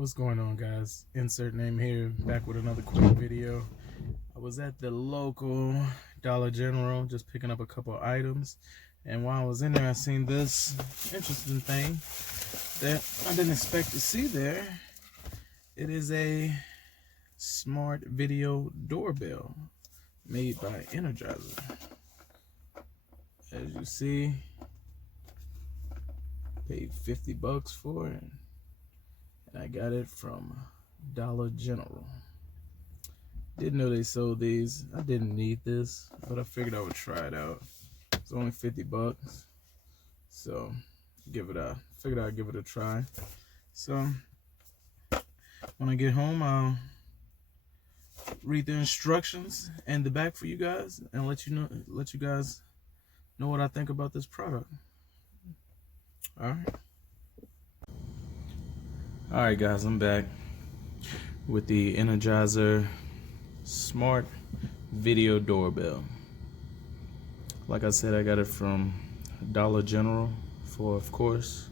What's going on, guys? Insert name here, back with another quick video. I was at the local Dollar General just picking up a couple of items, and while I was in there I seen this interesting thing that I didn't expect to see there. It is a smart video doorbell made by Energizer. As you see, paid $50 for it, and I got it from Dollar General. Didn't know they sold these. I didn't need this, but I figured I would try it out. It's only $50, so figured I'd give it a try. So when I get home, I'll read the instructions and the back for you guys, and let you guys know what I think about this product. All right, guys, I'm back with the Energizer Smart Video Doorbell. Like I said, I got it from Dollar General for, of course,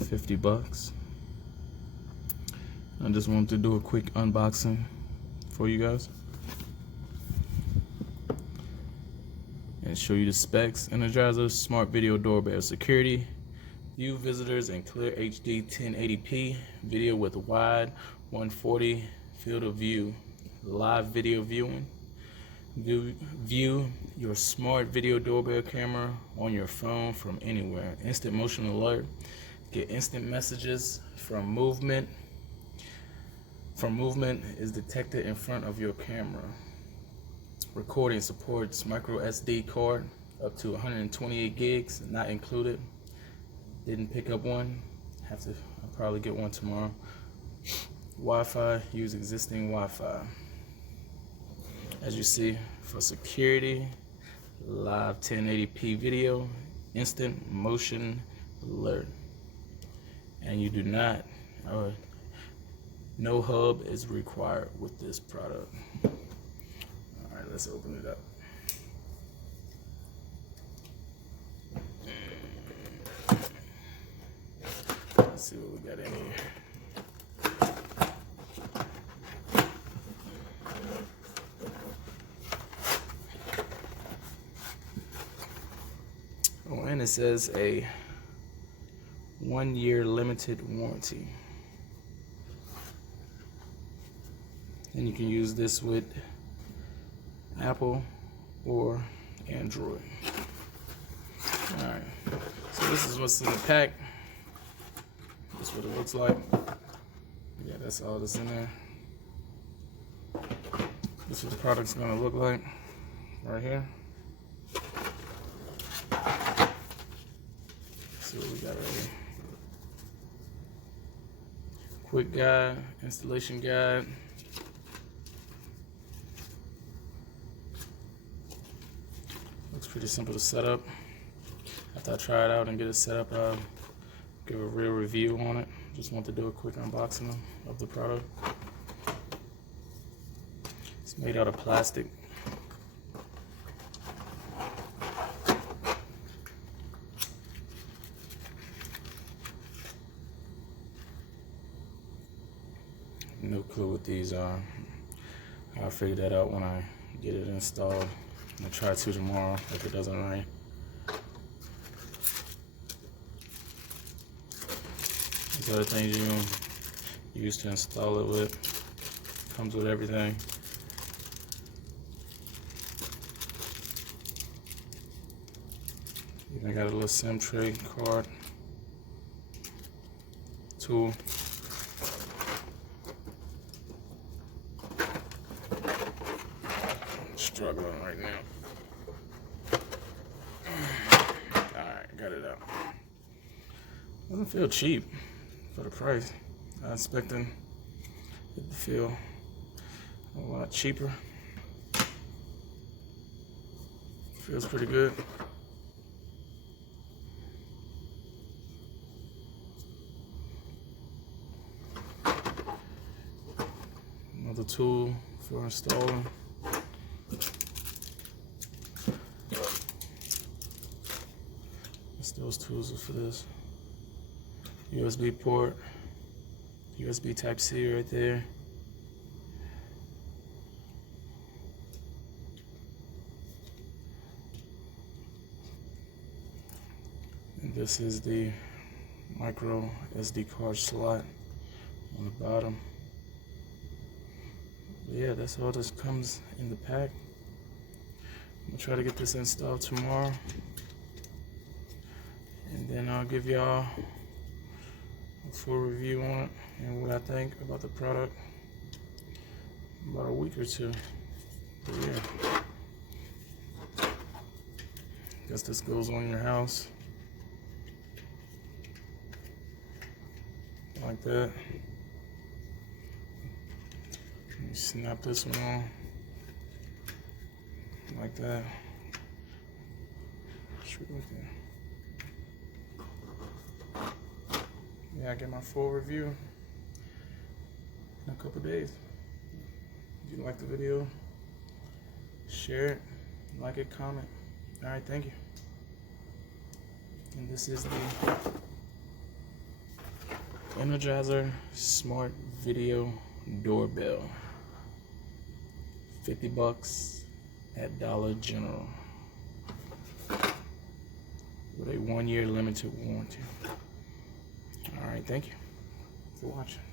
$50. I just wanted to do a quick unboxing for you guys and show you the specs. Energizer Smart Video Doorbell. Security, view visitors in clear HD 1080p video with wide 140 field of view. Live video viewing. View your smart video doorbell camera on your phone from anywhere. Instant motion alert. Get instant messages from movement. Is detected in front of your camera. Recording supports micro SD card up to 128 gigs, not included. Didn't pick up one. I'll probably get one tomorrow. Wi-Fi, use existing Wi-Fi. As you see, for security, live 1080p video, instant motion alert. And you do not, no hub is required with this product. All right, let's open it up. Let's see what we got in here. Oh, and it says a 1-year limited warranty. And you can use this with Apple or Android. Alright, so this is what's in the pack. This is what it looks like. Yeah, that's all that's in there. This is what the product's gonna look like right here. Let's see what we got right here. Quick guide, installation guide. Looks pretty simple to set up. After I try it out and get it set up, I'll give a real review on it. Just want to do a quick unboxing of the product. It's made out of plastic. No clue what these are. I'll figure that out when I get it installed. I'm gonna try to tomorrow if it doesn't rain. These are the things you use to install it with. Comes with everything. Even got a little SIM tray card, tool. Struggling right now. Alright, got it out. Doesn't feel cheap for the price. I was expecting it to feel a lot cheaper. Feels pretty good. Another tool for installing. Those tools are for this. USB port, USB Type-C right there. And this is the micro SD card slot on the bottom. But yeah, that's all this comes in the pack. I'm gonna try to get this installed tomorrow, and then I'll give y'all a full review on it and what I think about the product about a week or two. But yeah, guess this goes on your house like that. You snap this one on like that. Yeah, I get my full review in a couple days. If you like the video, share it, like it, comment. Alright, thank you. And this is the Energizer Smart Video Doorbell. $50 at Dollar General with a 1-year limited warranty. Alright, thank you for watching.